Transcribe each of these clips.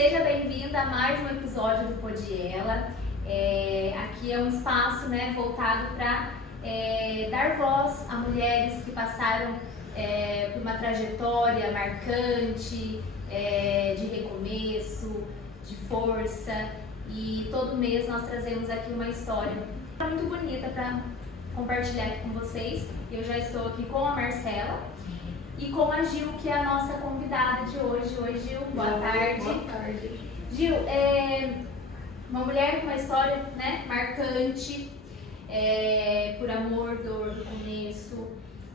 Seja bem-vinda a mais um episódio do Podiela. Aqui é um espaço, né, voltado para dar voz a mulheres que passaram por uma trajetória marcante, de recomeço, de força. E todo mês nós trazemos aqui uma história muito bonita para compartilhar aqui com vocês. Eu já estou aqui com a Marcela e com a Gil, que é a nossa convidada de hoje. Oi, Gil, boa tarde. Boa tarde. Gil, uma mulher com uma história, né, marcante, por amor, dor, começo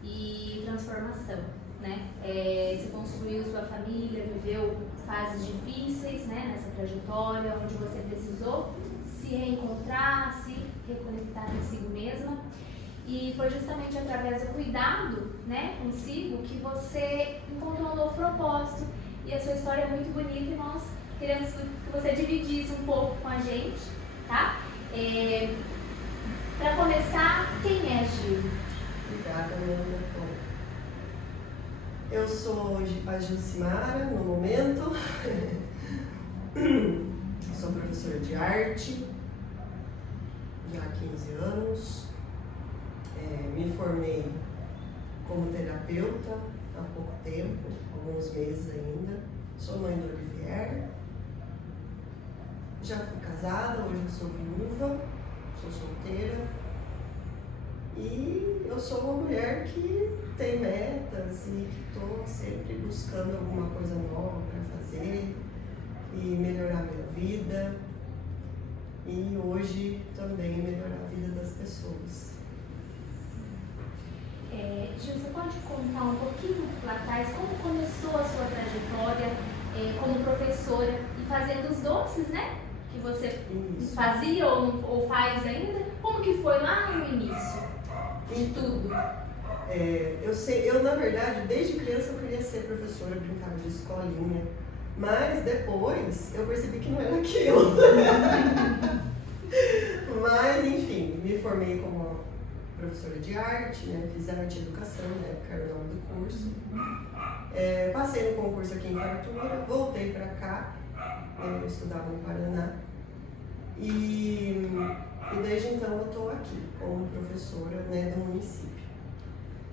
e transformação, né? Você construiu sua família, viveu fases difíceis, né, nessa trajetória, onde você precisou se reencontrar, se reconectar consigo mesma. E foi justamente através do cuidado, né, consigo que você encontrou um novo propósito. E a sua história é muito bonita e nós queremos que você dividisse um pouco com a gente, tá? Para começar, quem é a Gil? Obrigada, meu doutor. Eu sou a Gilcimara, no momento. Sou professora de arte, já há 15 anos. Me formei como terapeuta há pouco tempo, alguns meses ainda. Sou mãe do Olivier. Já fui casada, hoje eu sou viúva, sou solteira. E eu sou uma mulher que tem metas e que estou sempre buscando alguma coisa nova para fazer e melhorar a minha vida. E hoje também melhorar a vida das pessoas. Gil, você pode contar um pouquinho lá atrás como começou a sua trajetória como professora e fazendo os doces, né? Que você fazia ou faz ainda? Como que foi lá no início de tudo? Eu na verdade, desde criança eu queria ser professora, brincava de escolinha. Mas depois eu percebi que não era aquilo. Mas enfim, me formei como professora de arte, né? Fiz arte e educação, né? Que era o nome do curso. Passei no concurso aqui em Fartura, voltei para cá, eu estudava no Paraná. E desde então eu estou aqui como professora, né, do município.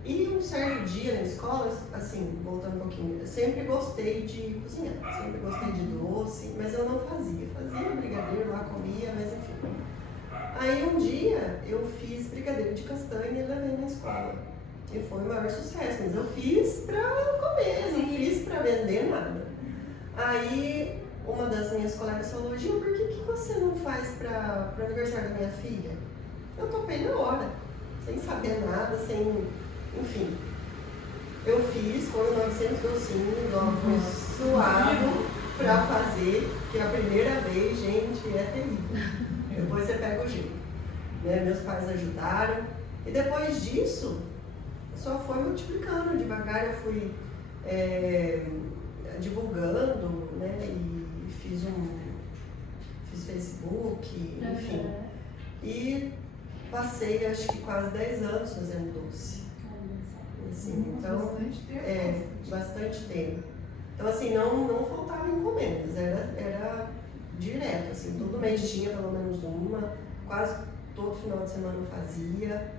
E um certo dia na escola, assim, voltando um pouquinho, eu sempre gostei de cozinhar, sempre gostei de doce, mas eu não fazia. Fazia brigadeiro lá, comia, mas enfim. Aí um dia eu fiz brigadeiro de castanha e levei na escola. E foi o maior sucesso, mas eu fiz pra comer, não fiz pra vender nada. Aí uma das minhas colegas falou: Gil, por que você não faz para o aniversário da minha filha? Eu topei na hora, sem saber nada, enfim. Eu fiz, foram 900 docinhos, ovos suado para fazer, que a primeira vez, gente, é terrível. Depois você pega o jeito. Né? Meus pais ajudaram. E depois disso, só foi multiplicando. Devagar eu fui divulgando, né? E fiz Facebook, enfim. E passei, acho que quase 10 anos fazendo doce. Assim, então, bastante tempo. Bastante tempo. Então, assim, não faltava encomendas, era direto, assim, todo mês tinha pelo menos uma, quase todo final de semana eu fazia,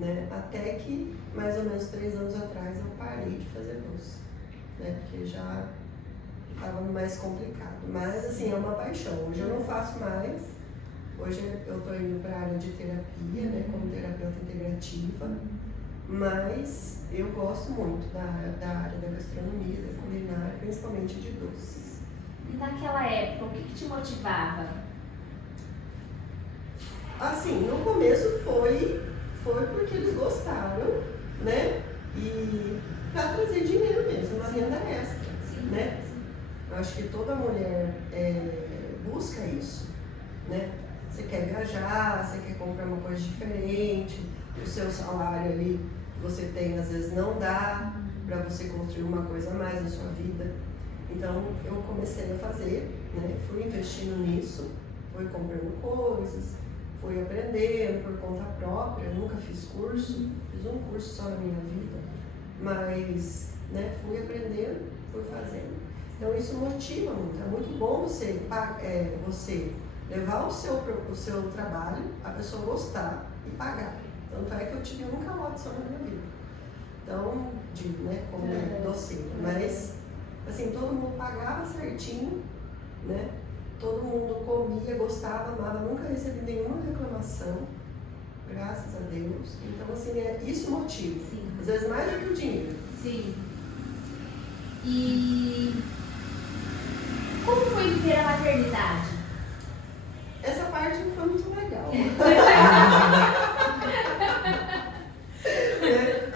né? Até que, mais ou menos 3 anos atrás, eu parei de fazer doce, né? Porque já estava mais complicado. Mas, assim, é uma paixão. Hoje eu não faço mais. Hoje eu estou indo para a área de terapia, né? Como terapeuta integrativa. Mas eu gosto muito da área da gastronomia, da culinária, principalmente de doces. E naquela época, o que te motivava? Assim, no começo foi porque eles gostaram, né? E para trazer dinheiro mesmo, uma renda extra, né? Eu acho que toda mulher busca isso, né? Você quer viajar, você quer comprar uma coisa diferente, o seu salário ali você tem, às vezes não dá para você construir uma coisa a mais na sua vida. Então eu comecei a fazer, né? Fui investindo nisso, fui comprando coisas, fui aprendendo por conta própria, nunca fiz curso, fiz um curso só na minha vida, mas, né, fui aprendendo, fui fazendo. Então isso motiva muito, é muito bom você, você levar o seu trabalho, a pessoa gostar e pagar. Tanto é que eu tive um calote só na minha vida. Então, digo, né, como docente. Mas, assim, todo mundo pagava certinho, né? Todo mundo comia, gostava, amava, nunca recebi nenhuma reclamação, graças a Deus. Então, assim, isso motiva. Sim. Às vezes mais do que o dinheiro. Sim. E como foi viver a maternidade? Essa parte não foi muito legal.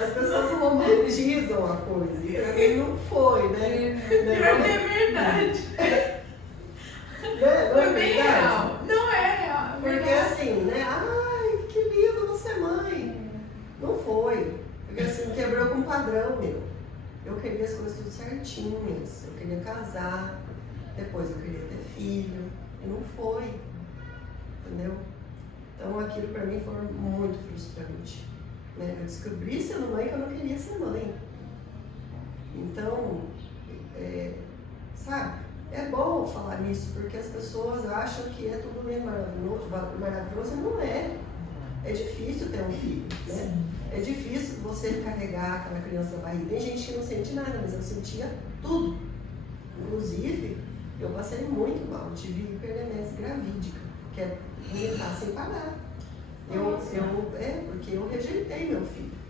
As pessoas romantizam a coisa, e pra mim não foi, né? Pior que é verdade. Não Foi é bem verdade? real. Não é real. Porque assim, né? Ai, que lindo você mãe. Não foi. Porque assim, quebrou com um padrão meu. Eu queria as coisas tudo certinhas. Eu queria casar, depois eu queria ter filho. E não foi. Entendeu? Então aquilo pra mim foi muito frustrante. Né? Eu descobri sendo mãe que eu não queria ser mãe. Então, sabe? É bom falar nisso, porque as pessoas acham que é tudo lindo, maravilhoso, e não é. É difícil ter um filho, né? É difícil você carregar aquela criança na barriga. Tem gente que não sente nada, mas eu sentia tudo. Inclusive, eu passei muito mal, eu tive hiperemese gravídica, que é vomitar sem parar. Porque eu rejeitei meu filho.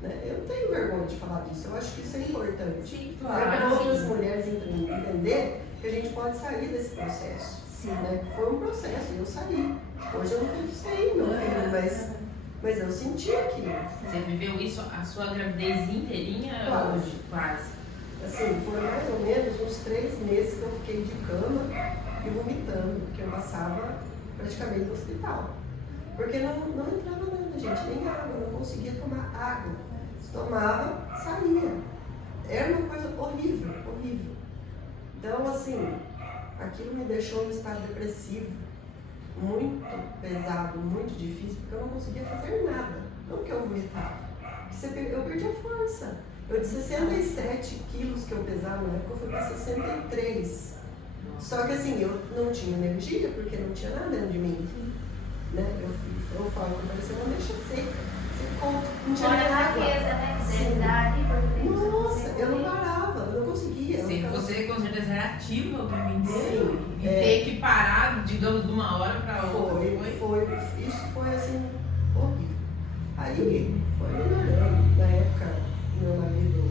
Né? Eu não tenho vergonha de falar disso, eu acho que isso é importante. Sim, Para outras mulheres entender que a gente pode sair desse processo. Sim. Né? Foi um processo e eu saí. Hoje eu não sei meu filho, mas eu senti aquilo. Você viveu isso a sua gravidez inteirinha? Quase. Quase. Assim, foram mais ou menos uns 3 meses que eu fiquei de cama e vomitando, porque eu passava praticamente no hospital. Porque não entrava nada, gente, nem água, eu não conseguia tomar água. Tomava, saía. Era uma coisa horrível, horrível. Então, assim, aquilo me deixou em estado depressivo, muito pesado, muito difícil, porque eu não conseguia fazer nada. Não que eu vomitava, eu perdi a força. Eu de 67 quilos que eu pesava na época, eu fui para 63. Só que assim, eu não tinha energia, porque não tinha nada dentro de mim. Né? Eu falo que parecia uma mecha seca. Não tinha Olha a água. fraqueza, né? Verdade, Nossa, eu não parava, eu não conseguia. Sim, você com certeza era ativa o tempo inteiro. Sim, E ter que parar, digamos, de uma hora para outra. Isso foi assim, horrível. Aí foi melhorando. Na época, meu marido,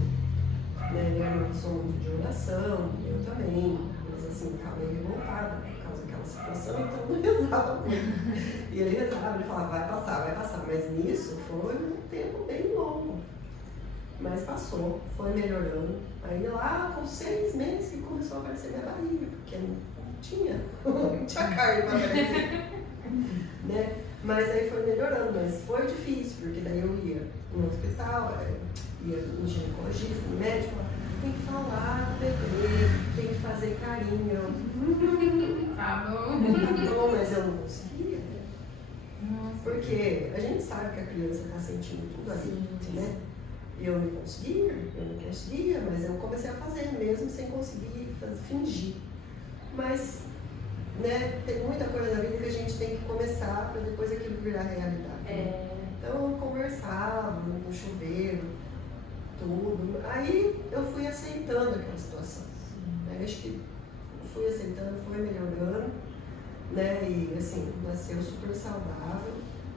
né, ele era uma pessoa muito de oração, eu também, mas assim, estava meio revoltada por causa daquela situação, então não rezava muito. E ele rezava, ele falava, vai passar. Mas nisso foi um tempo bem longo. Mas passou, foi melhorando. Aí lá com 6 meses que começou a aparecer minha barriga, porque não tinha carne para aparecer. Né? Mas aí foi melhorando, mas foi difícil, porque daí eu ia no hospital, ia no ginecologista, no médico, tem que falar com o bebê, tem que fazer carinho. Falou. Mas eu não conseguia. Porque a gente sabe que a criança está sentindo tudo ali, né? E eu não conseguia, mas eu comecei a fazer mesmo sem conseguir fingir. Mas, né, tem muita coisa na vida que a gente tem que começar para depois aquilo virar realidade. Né? Então eu conversava no chuveiro, tudo. Aí eu fui aceitando aquela situação. Aí acho que eu fui aceitando, foi melhorando, né? E assim, nasceu super saudável,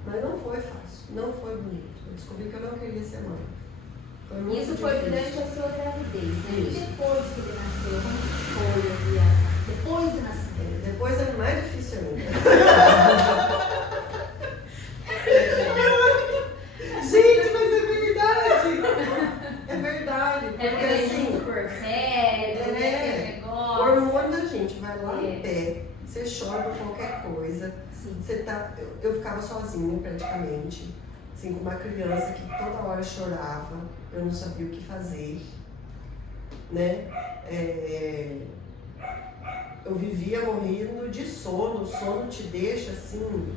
mas não foi fácil, não foi bonito. Eu descobri que eu não queria ser mãe. Foi muito Isso foi difícil. durante a sua gravidez, né? E Isso. depois que ele nasceu, como foi a viagem? Depois do nascimento. Depois é mais difícil ainda. Gente, mas é verdade! É verdade, porque assim, por fé, aquele o negócio. hormônio da gente vai lá no pé, você chora por qualquer coisa, Sim. eu ficava sozinha praticamente, assim, com uma criança que toda hora chorava, eu não sabia o que fazer, né? Eu vivia morrendo de sono, o sono te deixa assim,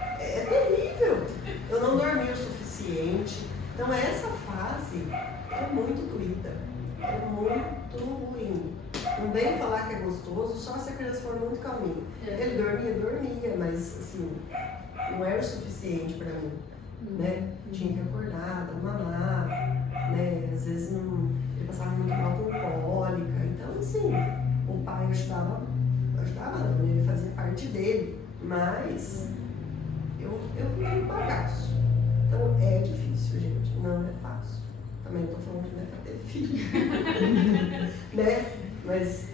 é terrível. Eu não dormi o suficiente. Então essa fase é muito doída, é muito ruim. vem falar que é gostoso só se a criança for muito calminha. Ele dormia, mas assim, não era o suficiente para mim, né? Tinha que acordar, dar mamar, né? Às vezes ele passava muito mal com cólica, então assim, o pai ajudava não, ele fazia parte dele, mas eu vivi um bagaço. Então é difícil, gente, não é fácil. Também não tô falando que não é pra ter filho, né? Mas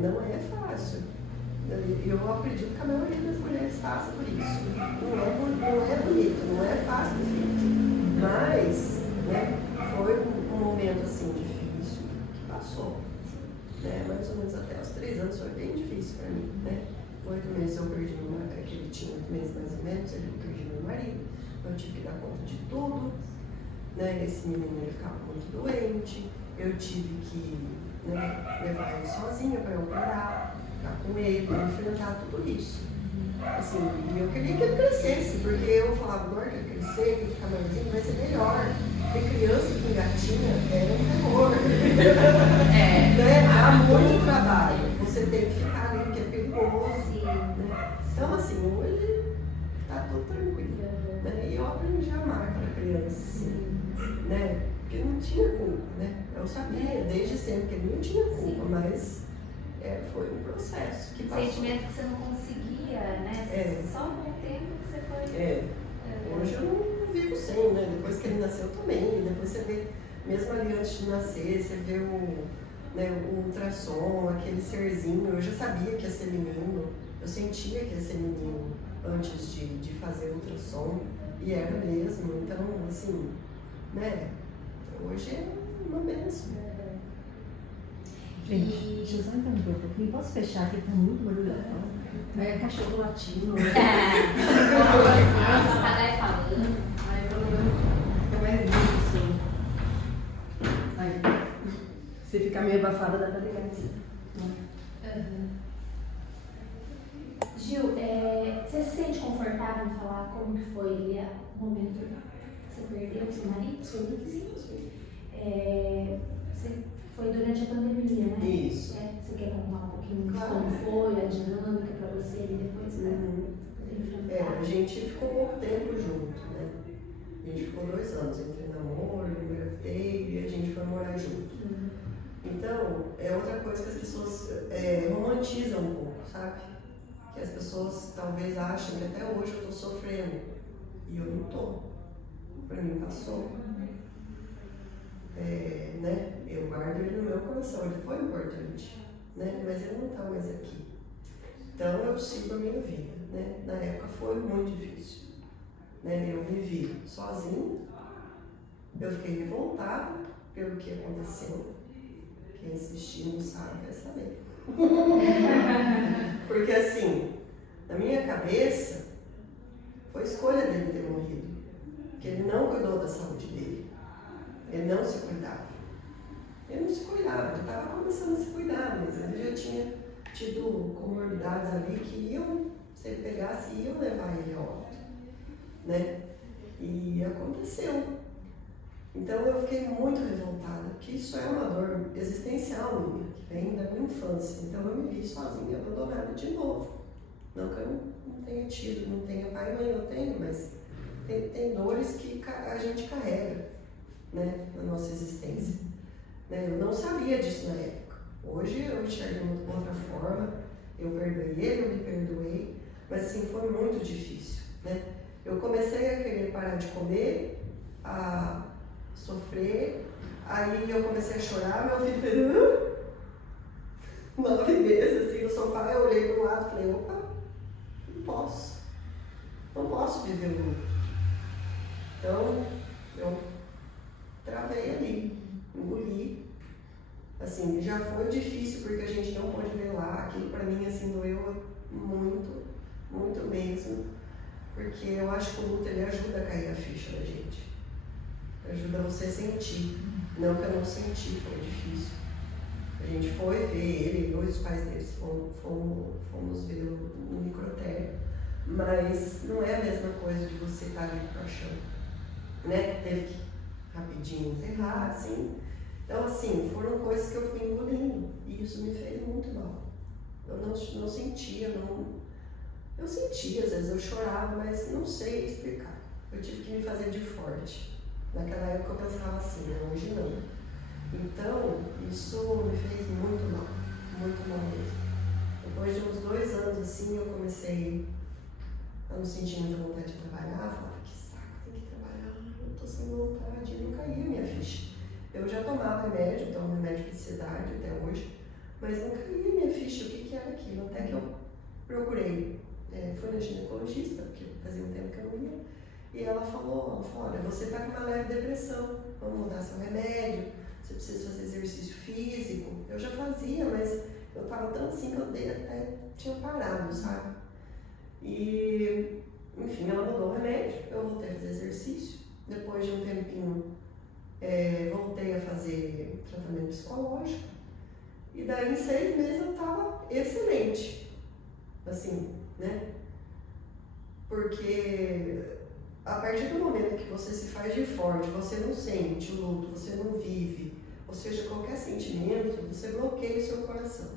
não é fácil. Eu acredito que a maioria das mulheres passa por isso. Não é bonito, não é fácil, mas, né, foi um momento assim difícil que passou. Né? Mais ou menos até os 3 anos foi bem difícil para mim. Né? 8 meses eu perdi meu marido, que ele tinha 8 meses mais ou menos, eu perdi meu marido, eu tive que dar conta de tudo. Né? Esse menino ele ficava muito doente, eu tive que, né, levar ele sozinha para eu operar, ficar com ele, enfrentar tudo isso. Assim, e eu queria que ele crescesse, porque eu falava, agora que ele crescer, que ele ficar maiorzinho, vai ser melhor. Porque criança que engatinha é um terror. Né? Dá muito trabalho. Você tem que ficar ali, porque é perigoso. Né? Então, assim, hoje tá tudo tranquilo. Né? E eu aprendi a amar para criança, assim, né? Porque não tinha culpa, né? Eu sabia desde sempre que ele não tinha culpa, mas foi um processo que passou. Sentimento que você não conseguia, né? Só com o tempo que você foi. Hoje eu não vivo sem, né? Depois que ele nasceu também, depois você vê, mesmo ali antes de nascer, você vê o ultrassom, aquele serzinho, eu já sabia que ia ser menino, eu sentia que ia ser menino antes de fazer o ultrassom, e era mesmo, então, assim, né? Hoje é uma bênção. Gente, deixa eu só interromper um pouquinho. Posso fechar aqui? Tá muito barulho. É cachorro latindo. Papagaio falando. Ai, é mais lindo, assim. Aí, se ficar meio abafada, dá pra ligar assim. Gil, você se sente confortável em falar como que foi o momento que você perdeu o seu marido? Sim. Foi durante a pandemia, né? Isso. Você quer contar um pouquinho Claro. de como foi a dinâmica para você e depois poder enfrentar? A gente ficou pouco tempo junto, né? A gente ficou 2 anos entre namoro, engravidei e a gente foi morar junto. Então, é outra coisa que as pessoas romantizam um pouco, sabe? Que as pessoas talvez achem que até hoje eu tô sofrendo. E eu não tô. Pra mim passou. Né? Eu guardo ele no meu coração, ele foi importante, né? Mas ele não está mais aqui. Então eu sigo a minha vida, né? Na época foi muito difícil, né? Eu me vi sozinha, eu fiquei revoltada pelo que aconteceu. Quem assistiu não sabe, vai saber. Porque assim, na minha cabeça, foi escolha dele ter morrido, porque ele não cuidou da saúde dele. Ele não se cuidava. Ele não se cuidava, ele estava começando a se cuidar, mas ele já tinha tido comorbidades ali que iam, se ele pegasse, iam levar ele a óbito. Né? E aconteceu. Então eu fiquei muito revoltada, porque isso é uma dor existencial minha, que vem da minha infância. Então eu me vi sozinha, abandonada de novo. Não que eu não tenha tido, não tenha pai e mãe, eu tenho, mas tem dores que a gente carrega. Né, na nossa existência. Né, eu não sabia disso na época. Hoje eu enxergo de uma outra forma, eu perdoei ele, eu me perdoei, mas assim, foi muito difícil. Né? Eu comecei a querer parar de comer, a sofrer, aí eu comecei a chorar, meu filho fez 9 meses assim no sofá, eu olhei para o lado e falei, opa, não posso viver o luto. Então, eu travei ali, engoli. Assim, já foi difícil porque a gente não pôde ver lá. Aquilo pra mim, assim, doeu muito, muito mesmo. Porque eu acho que o luto, ele ajuda a cair a ficha da gente. Ajuda você a sentir. Não que eu não senti, foi difícil. A gente foi ver ele, eu e os pais deles fomos vê-lo no microtério. Mas não é a mesma coisa de você estar ali pro chão. Né? Teve que rapidinho enterrar, assim, Então, assim, foram coisas que eu fui engolindo e isso me fez muito mal. Eu não sentia, eu sentia, às vezes eu chorava, mas não sei explicar. Eu tive que me fazer de forte. Naquela época eu pensava assim, hoje não. Então, isso me fez muito mal mesmo. Depois de uns 2 anos assim, eu comecei a não sentir muita vontade de trabalhar, falava, que saco, tem que trabalhar, eu tô sem vontade, e não caía minha ficha. Eu já tomava remédio, tomo remédio de ansiedade até hoje, mas não caía minha ficha, o que era aquilo, até que eu procurei, fui na ginecologista, porque fazia um tempo que eu não ia, e ela falou, olha, você tá com uma leve depressão, vamos mudar seu remédio, você precisa fazer exercício físico. Eu já fazia, mas eu tava tão assim que eu até tinha parado, sabe? E, enfim, ela mudou o remédio, eu voltei a fazer exercício. Depois de um tempinho, voltei a fazer tratamento psicológico. E daí, em 6 meses, eu tava excelente. Assim, né? Porque a partir do momento que você se faz de forte, você não sente o luto, você não vive, ou seja, qualquer sentimento, você bloqueia o seu coração.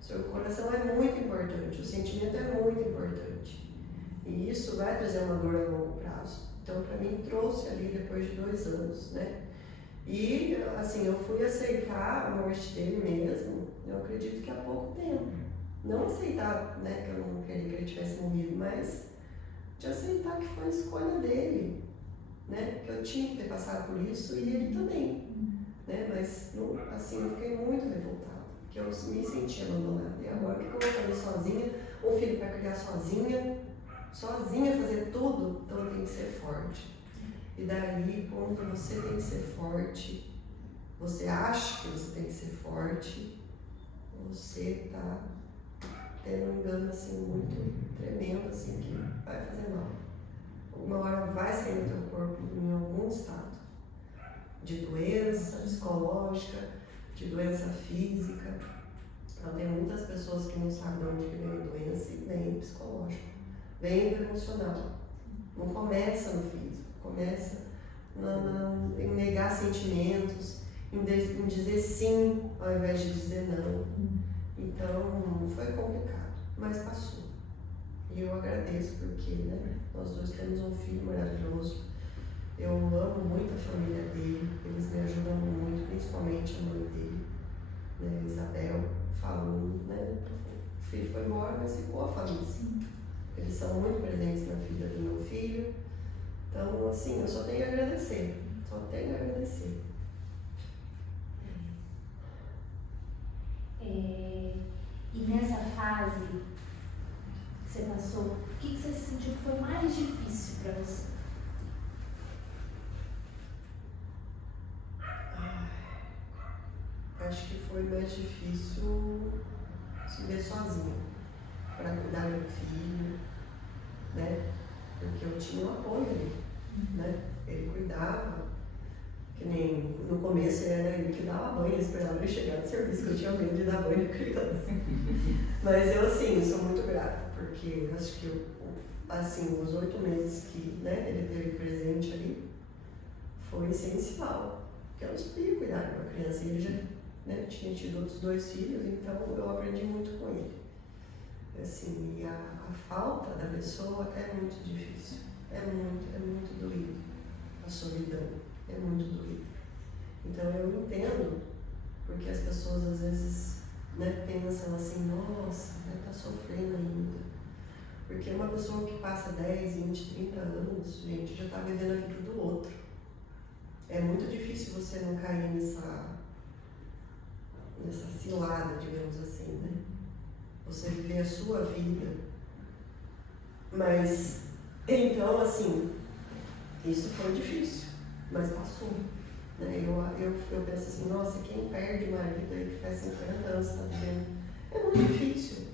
O seu coração é muito importante, o sentimento é muito importante. E isso vai trazer uma dor a longo prazo. Então, para mim, trouxe ali depois de 2 anos, né? E, assim, eu fui aceitar a morte dele mesmo, eu acredito que há pouco tempo. Não aceitar, né, que eu não queria que ele tivesse morrido, mas de aceitar que foi a escolha dele, né? Que eu tinha que ter passado por isso e ele também, né? Mas, assim, eu fiquei muito revoltada, porque eu me sentia abandonada. E agora, o que eu vou fazer sozinha? Um filho para criar sozinha fazer tudo, então tem que ser forte. E daí, quando você tem que ser forte, você acha que você tem que ser forte, você tá tendo um engano assim muito tremendo, assim, que vai fazer mal. Alguma hora vai sair do teu corpo em algum estado de doença psicológica, de doença física. Então, tem muitas pessoas que não sabem de onde vem a doença e vem psicológico, vem do emocional. Não começa no físico, começa em negar sentimentos, em dizer sim ao invés de dizer não. Então, foi complicado, mas passou. E eu agradeço porque, né, nós dois temos um filho maravilhoso. Eu amo muito a família dele, eles me ajudam muito, principalmente a mãe dele, né, Isabel, falam, né, o filho foi embora, mas ficou a família. Eles são muito presentes na vida do meu filho. Então, assim, eu só tenho a agradecer, E nessa fase que você passou, o que você sentiu que foi mais difícil para você? Acho que foi mais difícil se ver sozinha, para cuidar do meu filho, né? Porque eu tinha um apoio ali, né? Ele cuidava, que nem no começo era ele que dava banho, eu esperava ele chegar do serviço, que eu tinha medo de dar banho de criança. Mas eu, assim, sou muito grata, porque acho que, assim, os 8 meses que, né, ele teve presente ali, foi essencial, porque eu não sabia cuidar de uma criança, e ele já, né, tinha tido outros 2 filhos, então eu aprendi muito com ele. Assim, e a falta da pessoa é muito difícil, é muito doído, a solidão é muito doído. Então eu entendo, porque as pessoas às vezes, né, pensam assim, nossa, vai estar sofrendo ainda. Porque uma pessoa que passa 10, 20, 30 anos, gente, já está vivendo a vida do outro. É muito difícil você não cair nessa cilada, digamos assim, né? Você viver a sua vida. Mas, então, assim, isso foi difícil, mas passou. Né? Eu penso assim, nossa, quem perde o marido aí que faz 50 anos está vivendo, é muito difícil.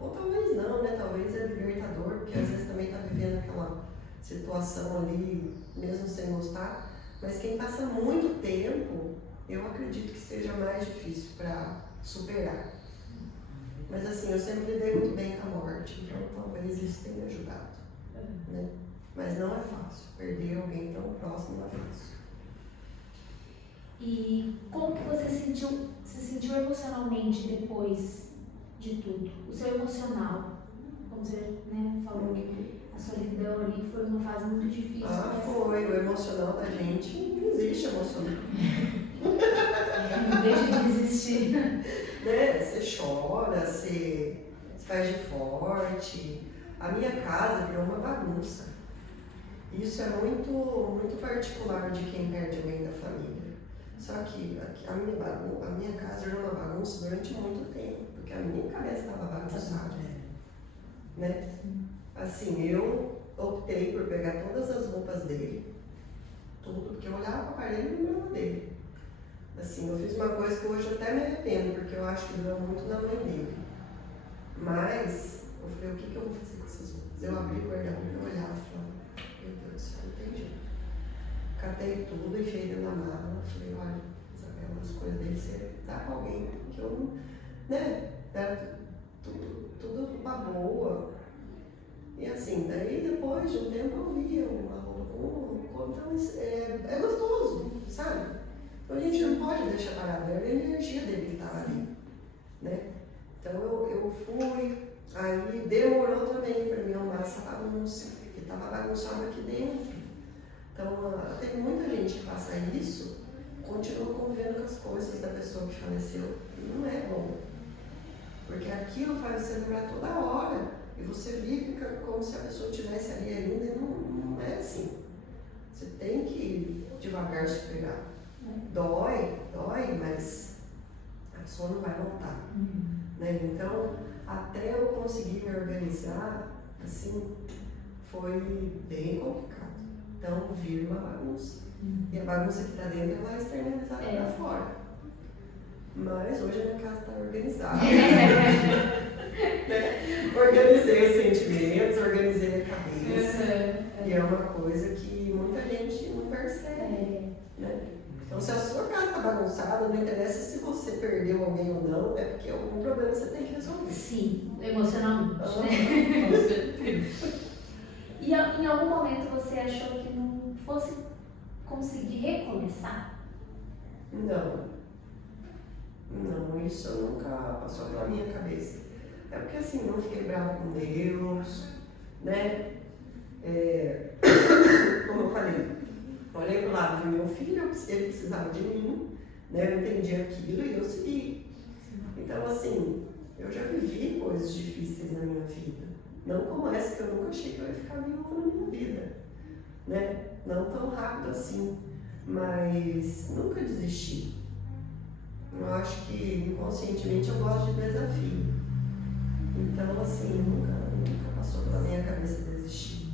Ou talvez não, né? Talvez é libertador, porque às vezes também está vivendo aquela situação ali, mesmo sem gostar. Mas quem passa muito tempo, eu acredito que seja mais difícil para superar. Mas assim, eu sempre lidei muito bem com a morte, então talvez isso tenha ajudado. Né? Mas não é fácil, perder alguém tão próximo não é fácil. E como que você se sentiu emocionalmente depois de tudo? O seu emocional, como você, né, falou que a solidão ali foi uma fase muito difícil. Mas... foi. O emocional da gente não existe emocional. Não deixa de existir. Né? Você chora, você faz de forte. A minha casa virou uma bagunça. Isso é muito particular de quem perde alguém da família. Só que a minha casa virou uma bagunça durante muito tempo, porque a minha cabeça estava bagunçada. Né? Assim, eu optei por pegar todas as roupas dele, tudo, porque eu olhava para a parede e lembrava dele. Assim, eu fiz uma coisa que hoje eu até me arrependo, porque eu acho que doeu muito na mãe dele. Mas, eu falei, o que eu vou fazer com essas roupas? Eu abri o guarda-roupa e olhava e falava, meu Deus do céu, não tem jeito. Catei tudo, enfiei dentro da mala, falei, olha, Isabela, as coisas dele você dá pra alguém, porque eu não, né, era tudo uma boa. E assim, daí depois de um tempo eu via uma roupa, então é gostoso, sabe? Então a gente não pode deixar parado, era a energia dele que estava ali, né? Então eu fui, aí demorou também para mim arrumar essa bagunça, porque estava bagunçado aqui dentro. Então tem muita gente que passa isso, continua convivendo com as coisas da pessoa que faleceu, e não é bom, porque aquilo faz você lembrar toda hora, e você vive como se a pessoa estivesse ali ainda, e não é assim. Você tem que devagar superar. Dói, mas a pessoa não vai voltar. Né? Então, até eu conseguir me organizar, assim, foi bem complicado. Então, vira uma bagunça. E a bagunça que está dentro, ela é externalizada para fora. Mas hoje a minha casa está organizada. Né? Organizei os sentimentos, organizei a cabeça. E é uma coisa que muita gente não percebe. Né? Então, se a sua casa está bagunçada, não interessa se você perdeu alguém ou não, é porque algum problema você tem que resolver. Sim, emocionalmente, né? E em algum momento você achou que não fosse conseguir recomeçar? Não, isso nunca passou pela minha cabeça. É porque assim, não fiquei brava com Deus, né? Como eu falei, olhei pro lado do meu filho, ele precisava de mim, né? Eu entendi aquilo e eu segui. Então assim, eu já vivi coisas difíceis na minha vida. Não como essa que eu nunca achei que eu ia ficar viúva na minha vida, né? Não tão rápido assim, mas nunca desisti. Eu acho que inconscientemente eu gosto de desafio. Então assim, nunca passou pela minha cabeça desistir.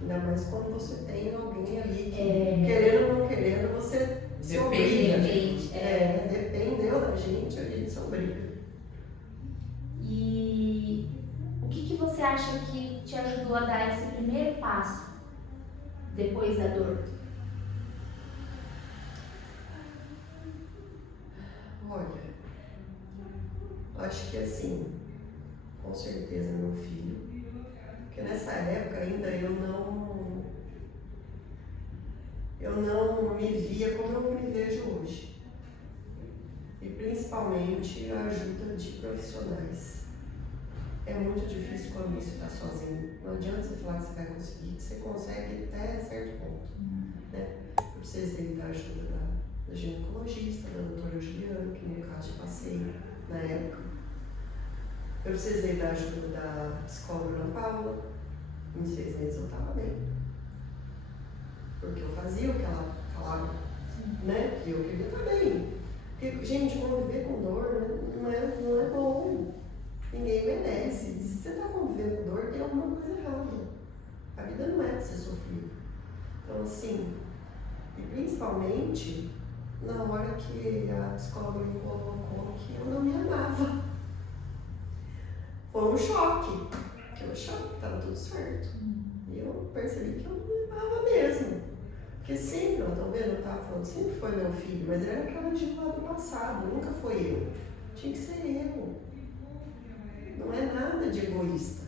Ainda mais quando você tem alguém ali que, querendo ou não querendo, você se obriga. Dependeu da gente, a gente se obriga. E o que você acha que te ajudou a dar esse primeiro passo depois da dor? Olha, acho que assim, com certeza meu filho, porque nessa época ainda eu não me via como eu me vejo hoje. E principalmente a ajuda de profissionais. É muito difícil quando você está sozinho. Não adianta você falar que você vai conseguir, que você consegue até certo ponto. Né? Eu precisei da ajuda da ginecologista, da doutora Juliana, que no caso eu passei na época. Eu precisei da ajuda da psicóloga Ana Paula. Em 6 meses eu estava bem. Porque eu fazia o que ela falava, né? E eu queria estar bem. Porque, gente, conviver com dor, né? não é bom. Ninguém merece. Se você está convivendo com dor, tem alguma coisa errada. A vida não é para ser sofrida. Então, assim, e principalmente na hora que a psicóloga me colocou que eu não me amava. Foi um choque. Eu achava que estava tudo certo. E eu percebi que eu não me amava mesmo. Porque sempre, eu tô vendo, eu estava falando, sempre foi meu filho, mas era aquela de lá do passado, nunca foi eu. Tinha que ser eu. Não é nada de egoísta.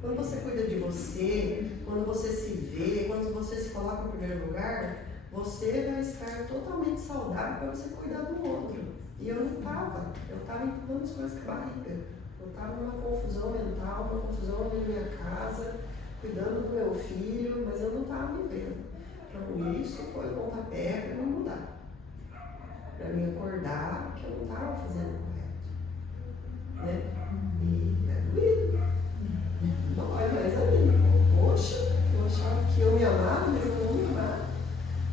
Quando você cuida de você, quando você se vê, quando você se coloca em primeiro lugar, você vai estar totalmente saudável para você cuidar do outro. E eu não estava. Eu estava empurrando as coisas com a barriga. Eu estava numa confusão mental, uma confusão na minha casa, cuidando do meu filho, mas eu não estava vivendo. Então isso foi o pontapé para me mudar. Para me acordar que eu não estava fazendo o correto. Né? E é doído. Dói mais ainda. Poxa, eu achava que eu me amava, mas eu não me amava.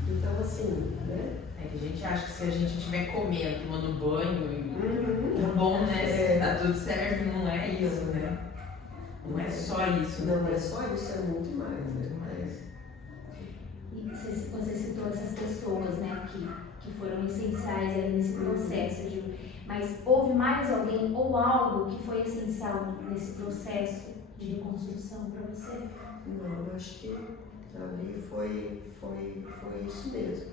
Então assim, né? É que a gente acha que se a gente estiver comendo, tomando banho, tá bom, né? Tá tudo certo, não é isso, né? Não é só isso, né? Não é só isso, é muito mais, né? E você citou essas pessoas, né, que foram essenciais ali nesse processo, mas houve mais alguém ou algo que foi essencial nesse processo de reconstrução para você? Não, eu acho que ali foi isso mesmo.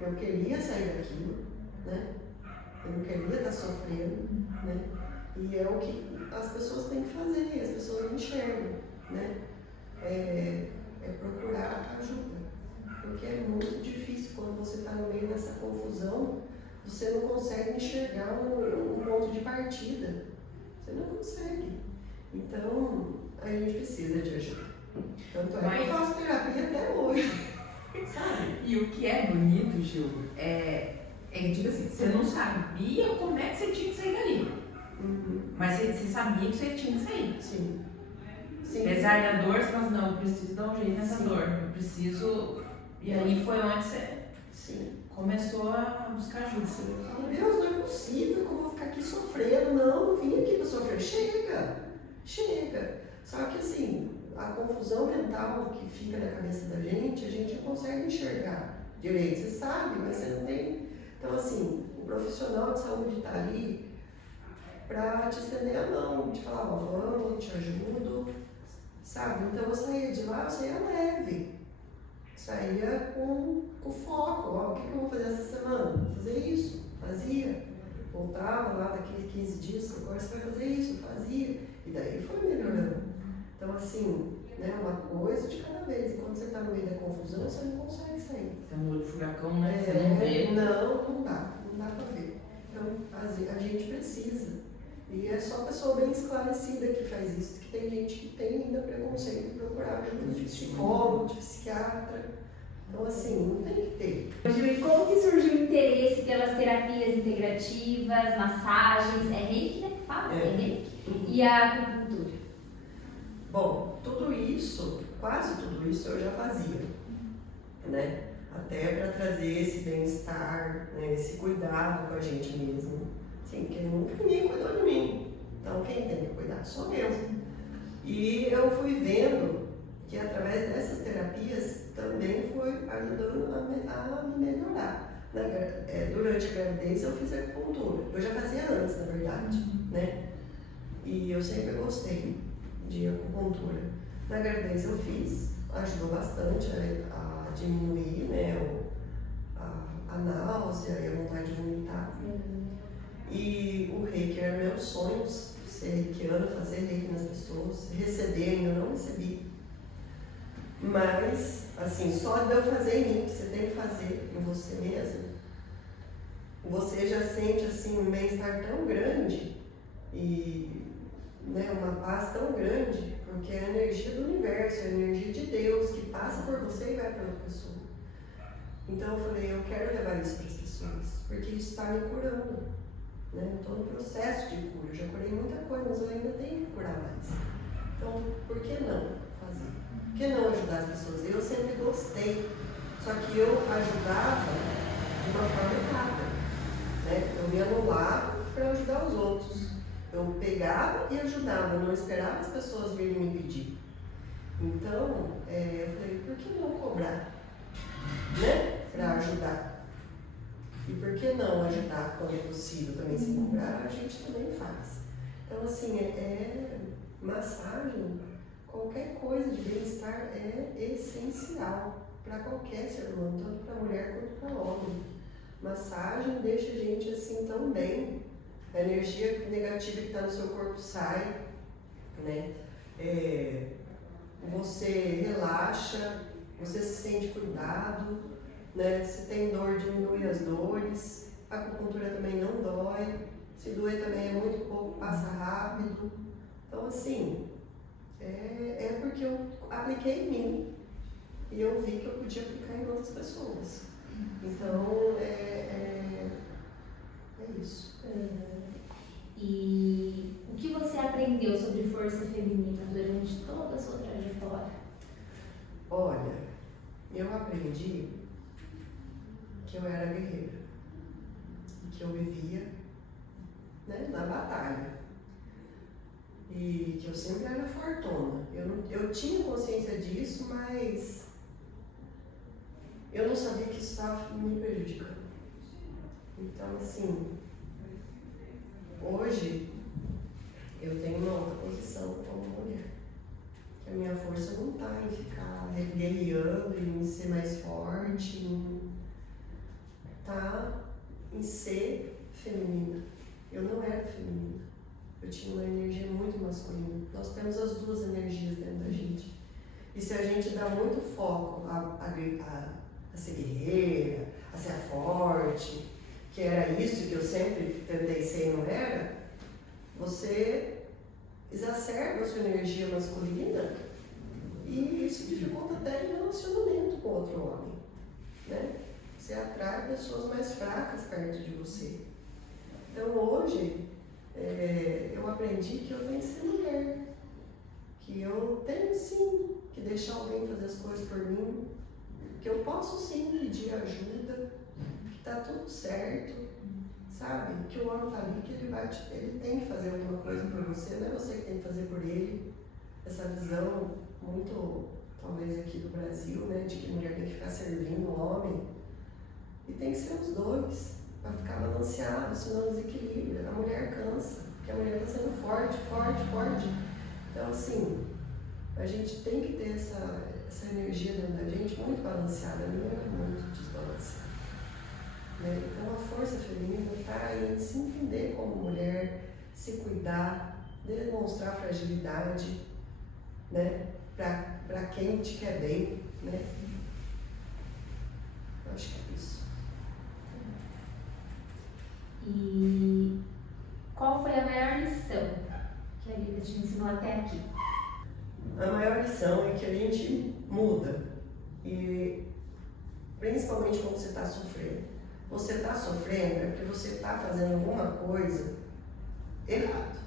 Eu queria sair daquilo, né? Eu não queria estar sofrendo, né? E é o que as pessoas têm que fazer, e as pessoas não enxergam, né? É procurar ajuda. Porque é muito difícil quando você está no meio dessa confusão, você não consegue enxergar um ponto de partida. Você não consegue. Então, a gente precisa de ajuda. Tanto é que eu faço terapia até hoje. Sabe? E o que é bonito, Gil, é que tipo assim, você não sabia como é que você tinha que sair dali. Mas você sabia que você tinha que sair. Sim. Apesar da dor, você fala assim, não, eu preciso dar um jeito nessa Sim. dor. Eu preciso. E aí foi onde você começou a buscar ajuda. Eu falei, Deus, não é possível que eu vou ficar aqui sofrendo. Não vim aqui para sofrer. Chega. Só que assim, a confusão mental que fica na cabeça da gente, a gente não consegue enxergar direito. Você sabe, mas você não tem. Então assim, o profissional de saúde está ali para te estender a mão, te falar, vamos, te ajudo, sabe? Então eu saía de lá, eu saía leve, saía com foco, o que eu vou fazer essa semana? Vou fazer isso, fazia, voltava lá daqui 15 dias, agora você vai fazer isso, fazia, e daí foi melhorando. Então assim, né, uma coisa de cada vez, e quando você está no meio da confusão, você não consegue sair. Tem um olho de furacão, né? Você não vê. Não dá para ver. Então a gente precisa. E é só pessoa bem esclarecida que faz isso, que tem gente que tem ainda preconceito de procurar ajuda de psicólogo, de psiquiatra. Então, assim, não tem que ter. E como que surgiu o interesse pelas terapias integrativas, massagens? É reiki, né? Fala, é reiki. E a acupuntura? Bom, tudo isso, quase tudo isso eu já fazia, né? Até para trazer esse bem-estar, né? Esse cuidado com a gente mesmo. Sim, porque nunca ninguém cuidou de mim. Então quem tem que cuidar sou eu. E eu fui vendo que através dessas terapias também foi ajudando a me melhorar. Durante a gravidez eu fiz acupuntura. Eu já fazia antes, na verdade, né? E eu sempre gostei de acupuntura. Na gravidez eu fiz, ajudou bastante a diminuir, né, a náusea e a vontade de vomitar. E o reiki era meu sonho, ser reikiana, fazer reiki nas pessoas, receber, ainda não recebi. Mas, assim, só de eu fazer em mim, que você tem que fazer em você mesmo, você já sente, assim, um bem-estar tão grande e, né, uma paz tão grande, porque é a energia do universo, é a energia de Deus que passa por você e vai para outra pessoa. Então eu falei, eu quero levar isso para as pessoas, porque isso está me curando. Né? Eu estou no processo de cura, eu já curei muita coisa, mas eu ainda tenho que curar mais. Então, por que não fazer? Por que não ajudar as pessoas? Eu sempre gostei, só que eu ajudava de uma forma errada. Né? Eu me anulava para ajudar os outros. Eu pegava e ajudava, não esperava as pessoas virem me pedir. Então, eu falei, por que não cobrar? Né? Para ajudar. E por que não ajudar quando é possível também se cobrar, a gente também faz. Então, assim, massagem, qualquer coisa de bem-estar é essencial para qualquer ser humano, tanto para mulher quanto para homem. Massagem deixa a gente assim tão bem, a energia negativa que está no seu corpo sai, né? Você relaxa, você se sente cuidado, né? Se tem dor, diminui as dores. A acupuntura também não dói. Se doer também é muito pouco, passa rápido. Então, assim, é porque eu apliquei em mim e eu vi que eu podia aplicar em outras pessoas. Então, é isso. E o que você aprendeu sobre força feminina durante toda a sua trajetória? Olha, eu aprendi que eu era guerreira e que eu vivia, né, na batalha. E que eu sempre era fortuna. Eu tinha consciência disso, mas eu não sabia que isso estava me prejudicando. Então, assim, hoje eu tenho uma outra posição como mulher. Que a minha força não está em ficar guerreando, em ser mais forte, está em ser feminina. Eu não era feminina. Eu tinha uma energia muito masculina. Nós temos as duas energias dentro da gente. E se a gente dá muito foco a ser guerreira, a ser forte, que era isso que eu sempre tentei ser e não era, você exacerba a sua energia masculina e isso dificulta até o relacionamento com outro homem, né? Você atrai pessoas mais fracas perto de você. Então hoje eu aprendi que eu tenho que ser mulher, que eu tenho sim que deixar alguém fazer as coisas por mim, que eu posso sim pedir ajuda, que tá tudo certo, sabe? Que o homem tá ali, que ele tem que fazer alguma coisa por você, não é você que tem que fazer por ele. Essa visão muito, talvez aqui do Brasil, né, de que a mulher tem que ficar servindo o homem, e tem que ser os dois, para ficar balanceado, senão desequilibra. A mulher cansa, porque a mulher está sendo forte. Então, assim, a gente tem que ter essa energia dentro da gente muito balanceada. A minha era muito desbalanceada, né? Então, a força feminina está em se entender como mulher, se cuidar, demonstrar fragilidade, né? Para quem te quer bem, né? Eu acho que é isso. E qual foi a maior lição que a vida te ensinou até aqui? A maior lição é que a gente muda, e principalmente quando você está sofrendo. Você está sofrendo é porque você está fazendo alguma coisa errado.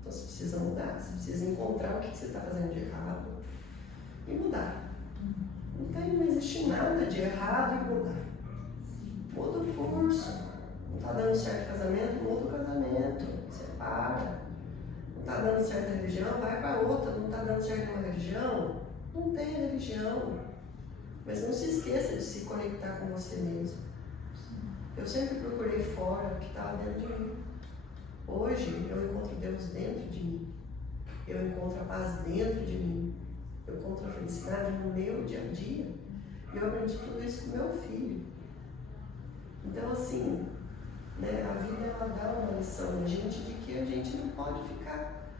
Então você precisa mudar, você precisa encontrar o que você está fazendo de errado e mudar. Não existe nada de errado em mudar. Muda o curso. Não está dando certo o casamento, muda o casamento, separa. Não está dando certo a religião, vai para outra. Não está dando certo uma religião, não tem religião. Mas não se esqueça de se conectar com você mesmo. Eu sempre procurei fora o que estava dentro de mim. Hoje eu encontro Deus dentro de mim. Eu encontro a paz dentro de mim. Eu encontro a felicidade no meu dia a dia. E eu aprendi tudo isso com meu filho. Então, assim, né, a vida ela dá uma lição na gente de que a gente não pode ficar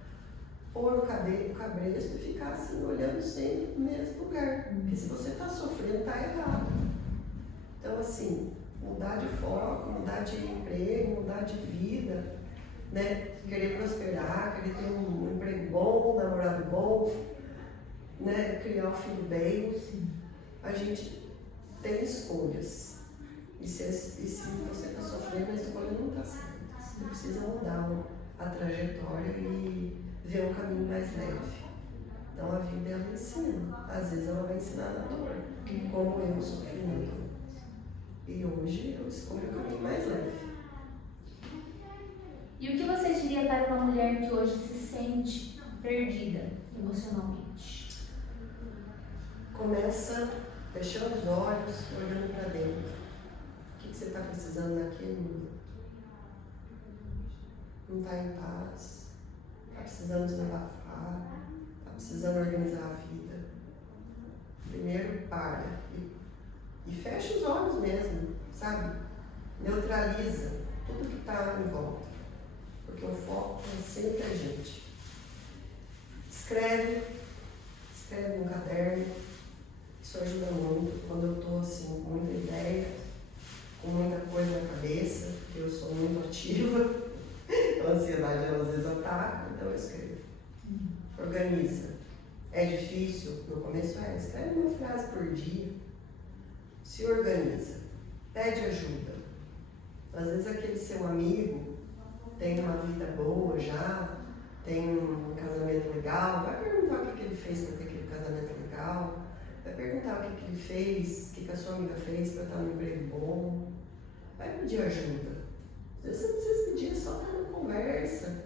pôr o cabresto e ficar assim, olhando sempre no mesmo lugar. Porque se você está sofrendo, está errado. Então, assim, mudar de foco, mudar de emprego, mudar de vida, né? Querer prosperar, querer ter um emprego bom, um namorado bom, né? Criar um filho bem. A gente tem escolhas. E se você está sofrendo, a escolha não está certa. Você precisa mudar a trajetória e ver um caminho mais leve. Então a vida ela ensina. Às vezes ela vai ensinar na dor, como eu sofri na dor. E hoje eu escolho o caminho mais leve. E o que você diria para uma mulher que hoje se sente perdida emocionalmente? Começa fechando os olhos, olhando para dentro. O que você está precisando naquele momento? Não está em paz? Está precisando desabafar? Está precisando organizar a vida? Primeiro para e fecha os olhos mesmo, sabe? Neutraliza tudo que está em volta. Porque o foco é sempre a gente. Escreve no caderno. Isso ajuda muito. Quando eu estou assim, com muita ideia, Organiza. É difícil? No começo é. Escreve uma frase por dia. Se organiza. Pede ajuda. Às vezes aquele seu amigo tem uma vida boa já, tem um casamento legal, vai perguntar o que ele fez para ter aquele casamento legal, vai perguntar o que ele fez, o que a sua amiga fez para estar no emprego bom, vai pedir ajuda. Às vezes você não precisa pedir, é só estar na conversa.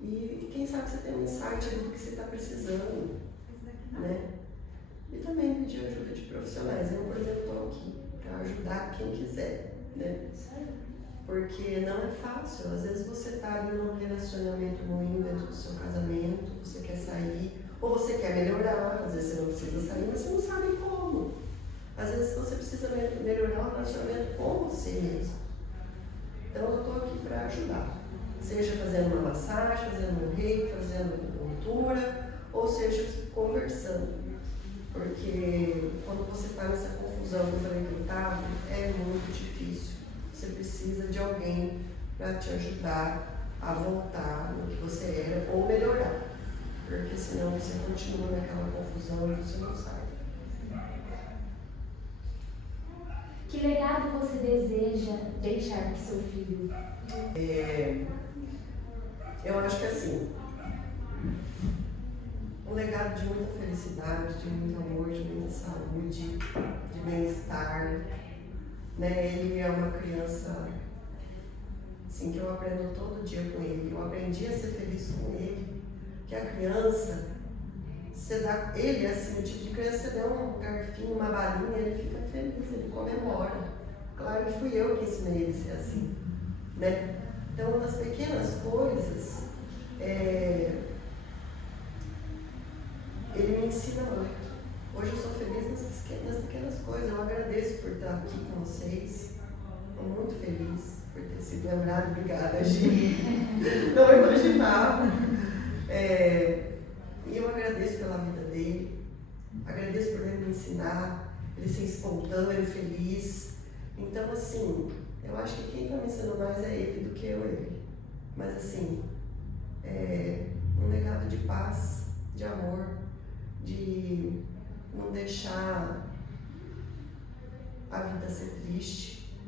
E quem sabe você tem um insight ali do que você está precisando, né? E também pedir ajuda de profissionais. Eu, por exemplo, estou aqui para ajudar quem quiser, né? Porque não é fácil. Às vezes você está ali num relacionamento ruim dentro do seu casamento, você quer sair, ou você quer melhorar. Às vezes você não precisa sair, mas você não sabe como. Às vezes você precisa melhorar o relacionamento com você mesmo. Então eu estou aqui para ajudar. Seja fazendo uma massagem, fazendo um reiki, fazendo acupuntura, ou seja conversando. Porque quando você está nessa confusão que eu falei que eu estava, é muito difícil. Você precisa de alguém para te ajudar a voltar no que você era ou melhorar. Porque senão você continua naquela confusão e você não sai. Que legado você deseja deixar para o seu filho? Eu acho que assim, um legado de muita felicidade, de muito amor, de muita saúde, de bem-estar, né? Ele é uma criança assim, que eu aprendo todo dia com ele. Eu aprendi a ser feliz com ele. Que a criança, você dá, ele assim, o tipo de criança, você dá um garfinho, uma balinha, ele fica feliz, ele comemora. Claro que fui eu que ensinei ele a ser assim, né? Então, nas pequenas coisas, ele me ensina muito. Hoje eu sou feliz nas pequenas coisas. Eu agradeço por estar aqui com vocês. Estou muito feliz por ter sido lembrado. Obrigada, Gi. Não imaginava. E eu agradeço pela vida dele. Agradeço por ele me ensinar, ele ser espontâneo, feliz. Então, assim, eu acho que quem está me ensinando mais é ele do que eu ele. Mas, assim, um legado de paz, de amor, de não deixar a vida ser triste,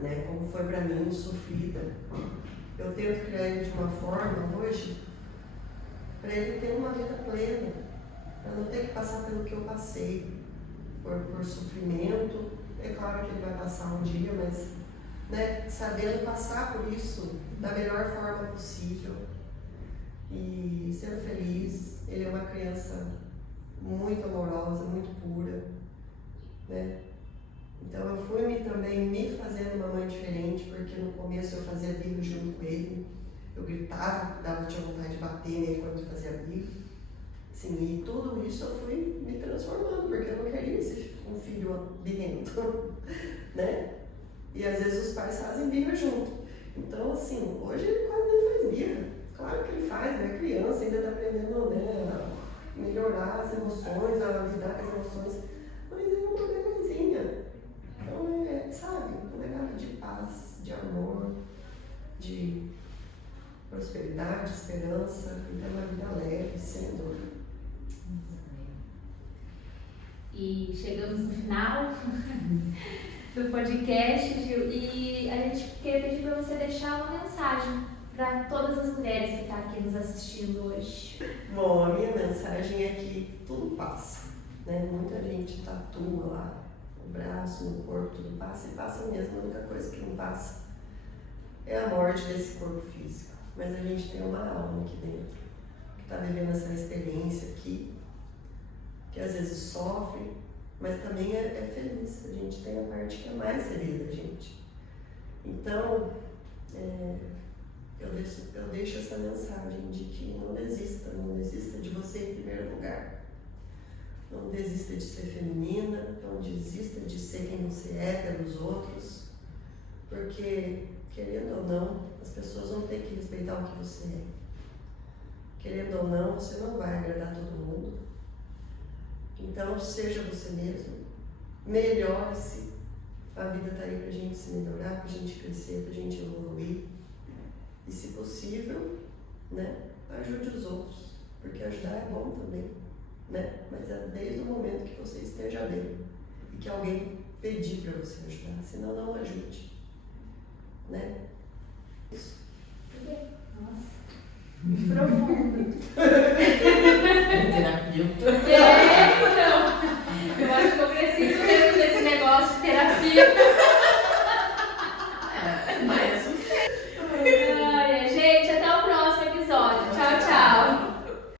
né? Como foi para mim, sofrida. Eu tento criar ele de uma forma hoje para ele ter uma vida plena, para não ter que passar pelo que eu passei, por sofrimento. É claro que ele vai passar um dia, mas, né, sabendo passar por isso da melhor forma possível e sendo feliz. Ele é uma criança muito amorosa, muito pura, né? Então eu fui também me fazendo uma mãe diferente, porque no começo eu fazia birra junto com ele, eu gritava, tinha vontade de bater nele quando eu fazia birra. Assim, e tudo isso eu fui me transformando, porque eu não queria um filho birrento, né? E às vezes os pais fazem birra junto. Então, assim, hoje ele quase nem faz birra. Claro que ele faz, né? Criança, ainda está aprendendo, né, a melhorar as emoções, a lidar com as emoções. Mas ele é uma bebezinha. Então, sabe, um legado de paz, de amor, de prosperidade, esperança, e ter uma vida leve, sem dor. E chegamos no final do podcast, Gil, e a gente queria pedir para você deixar uma mensagem para todas as mulheres que estão aqui nos assistindo hoje. Bom, a minha mensagem é que tudo passa, né? Muita gente tatua lá no braço, no corpo, tudo passa, e passa mesmo. A única coisa que não passa é a morte desse corpo físico. Mas a gente tem uma alma aqui dentro, que está vivendo essa experiência aqui, que às vezes sofre, mas também é feliz. A gente tem a parte que é mais feliz da gente. Então, eu deixo essa mensagem de que não desista de você em primeiro lugar. Não desista de ser feminina, não desista de ser quem você é pelos outros, porque, querendo ou não, as pessoas vão ter que respeitar o que você é. Querendo ou não, você não vai agradar todo mundo. Então, seja você mesmo, melhore-se. A vida está aí para a gente se melhorar, para a gente crescer, para a gente evoluir. E, se possível, né, ajude os outros. Porque porque ajudar é bom também, né? Mas é desde o momento que você esteja bem e que alguém pedir para você ajudar, senão não ajude, né? Isso. Nossa, muito profundo.